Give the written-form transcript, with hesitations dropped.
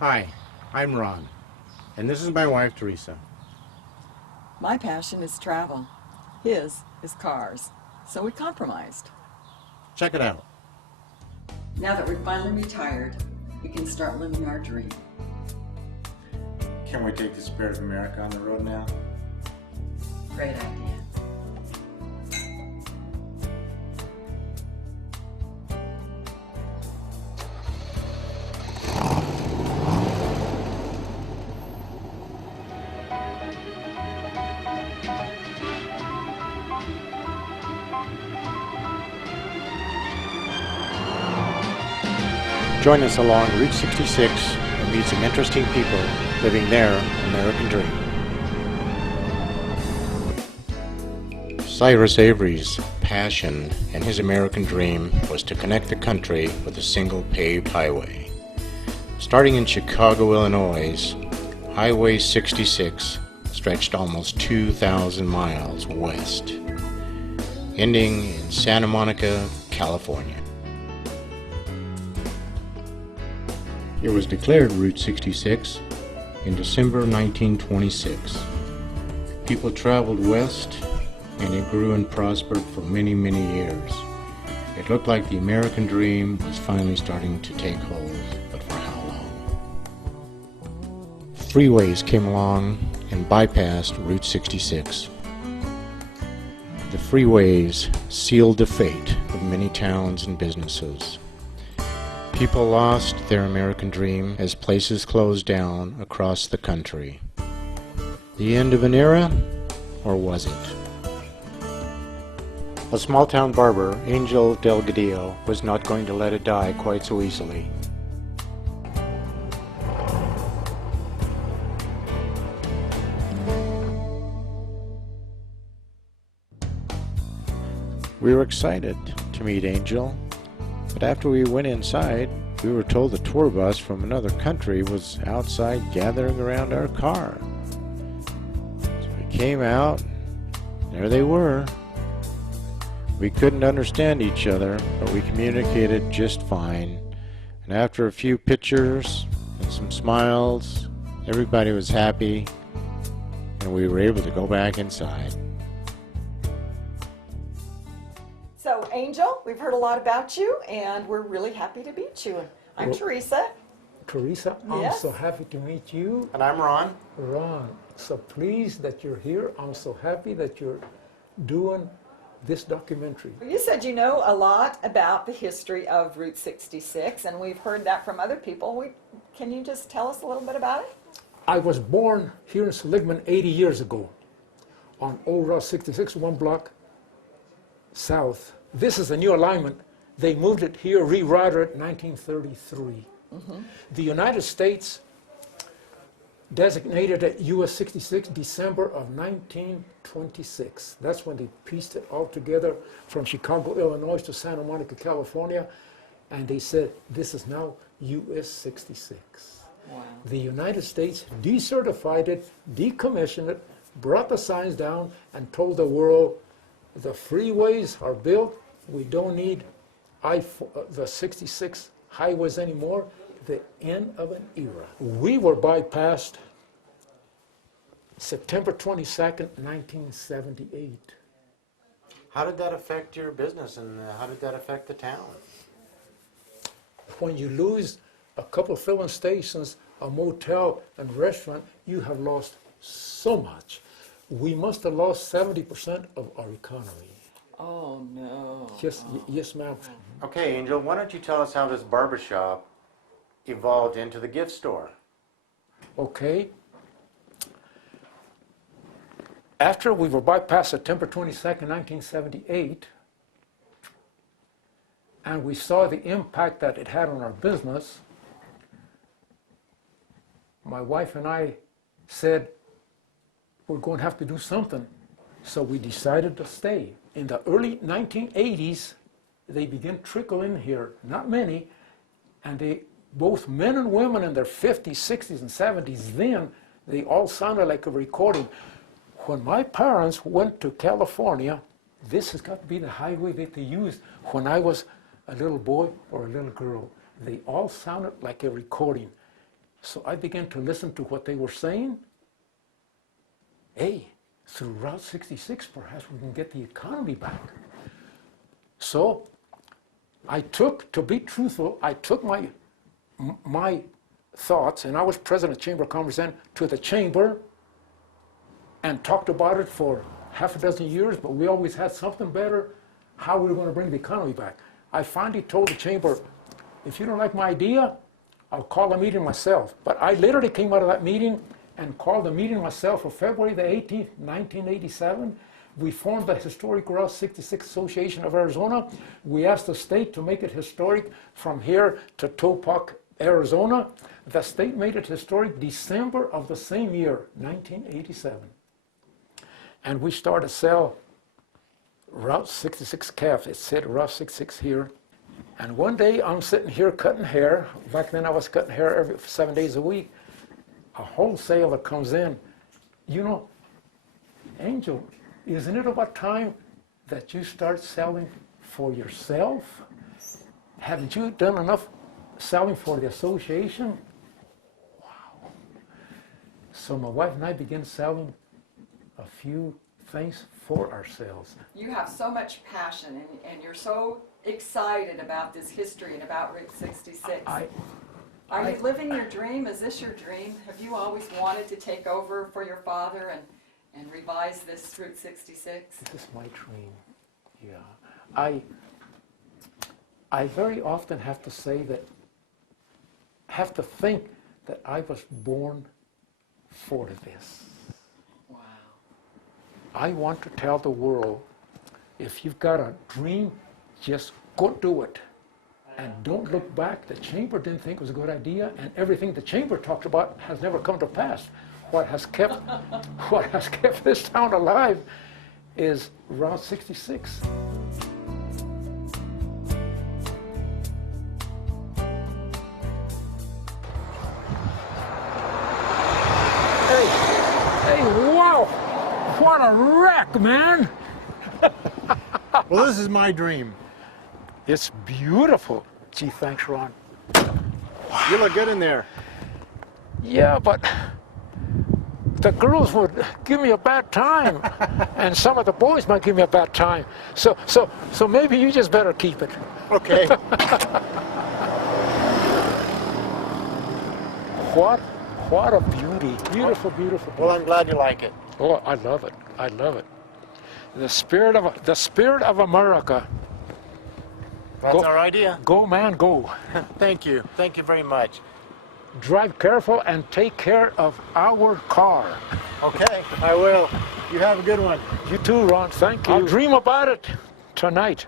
Hi, I'm Ron, and this is my wife, Teresa. My passion is travel. His is cars. So we compromised. Check it out. Now that we're finally retired, we can start living our dream. Can we take the Spirit of America on the road now? Great idea. Join us along Route 66 and meet some interesting people living their American dream. Cyrus Avery's passion and his American dream was to connect the country with a single paved highway. Starting in Chicago, Illinois, Highway 66 stretched almost 2,000 miles west, ending in Santa Monica, California. It was declared Route 66 in December 1926. People traveled west, and it grew and prospered for many, many years. It looked like the American dream was finally starting to take hold, but for how long? Freeways came along and bypassed Route 66. The freeways sealed the fate of many towns and businesses. People lost their American dream as places closed down across the country. The end of an era, or was it? A small-town barber, Angel Delgadillo, was not going to let it die quite so easily. We were excited to meet Angel. But after we went inside, we were told the tour bus from another country was outside gathering around our car. So we came out, there they were. We couldn't understand each other, but we communicated just fine. And after a few pictures and some smiles, everybody was happy, and we were able to go back inside. So, Angel, we've heard a lot about you, and we're really happy to meet you. I'm Teresa. Teresa, I'm Yes. so happy to meet you. And I'm Ron. Ron, so pleased that you're here. I'm so happy that you're doing this documentary. You said you know a lot about the history of Route 66, and we've heard that from other people. Can you just tell us a little bit about it? I was born here in Seligman 80 years ago on Old Route 66, one block south. This is a new alignment. They moved it here, rerouted it in 1933. The United States designated it US 66 December of 1926. That's when they pieced it all together from Chicago, Illinois to Santa Monica, California, and they said this is now US 66. Wow. The United States decertified it, decommissioned it, brought the signs down, and told the world the freeways are built. We don't need the 66 highways anymore. The end of an era. We were bypassed September 22nd, 1978. How did that affect your business, and how did that affect the town? When you lose a couple of filling stations, a motel, and restaurant, you have lost so much. We must have lost 70% of our economy. Oh, no. Yes, ma'am. Okay, Angel, why don't you tell us how this barbershop evolved into the gift store? Okay. After we were bypassed September 22nd, 1978, and we saw the impact that it had on our business, my wife and I said, we're going to have to do something. So we decided to stay. In the early 1980s, they began trickling here, not many, and they, both men and women in their 50s, 60s, and 70s, then they all sounded like a recording. When my parents went to California, this has got to be the highway that they used when I was a little boy or a little girl. They all sounded like a recording. So I began to listen to what they were saying. Hey, through Route 66, perhaps we can get the economy back. So I took, to be truthful, I took my thoughts, and I was president of Chamber of Commerce then, to the chamber and talked about it for half a dozen years, but we always had something better, how we were going to bring the economy back. I finally told the chamber, if you don't like my idea, I'll call a meeting myself. But I literally came out of that meeting and called a meeting myself for February the 18th, 1987. We formed the Historic Route 66 Association of Arizona. We asked the state to make it historic from here to Topak, Arizona. The state made it historic December of the same year, 1987. And we started to sell Route 66 calves. It said Route 66 here. And one day I'm sitting here cutting hair. Back then I was cutting hair every 7 days a week. A wholesaler comes in. You know, Angel, isn't it about time that you start selling for yourself? Haven't you done enough selling for the association? Wow. So my wife and I began selling a few things for ourselves. You have so much passion, and you're so excited about this history and about Route 66. Are you living your dream? Is this your dream? Have you always wanted to take over for your father and revise this Route 66? This is my dream, yeah. I very often have to say that, have to think that I was born for this. Wow. I want to tell the world, if you've got a dream, just go do it. And don't look back. The chamber didn't think it was a good idea, and everything the chamber talked about has never come to pass. What has kept this town alive is Route 66. Hey, wow! What a wreck, man! Well, this is my dream. It's beautiful. Gee, thanks, Ron. You look good in there. Yeah, but the girls would give me a bad time, and some of the boys might give me a bad time. So maybe you just better keep it. Okay. What a beauty! Beautiful, beautiful. Well, I'm glad you like it. Oh, I love it. I love it. The spirit of America. That's our idea. Go, man, go. Thank you. Thank you very much. Drive careful and take care of our car. Okay, I will. You have a good one. You too, Ron. Thank you. I'll dream about it tonight.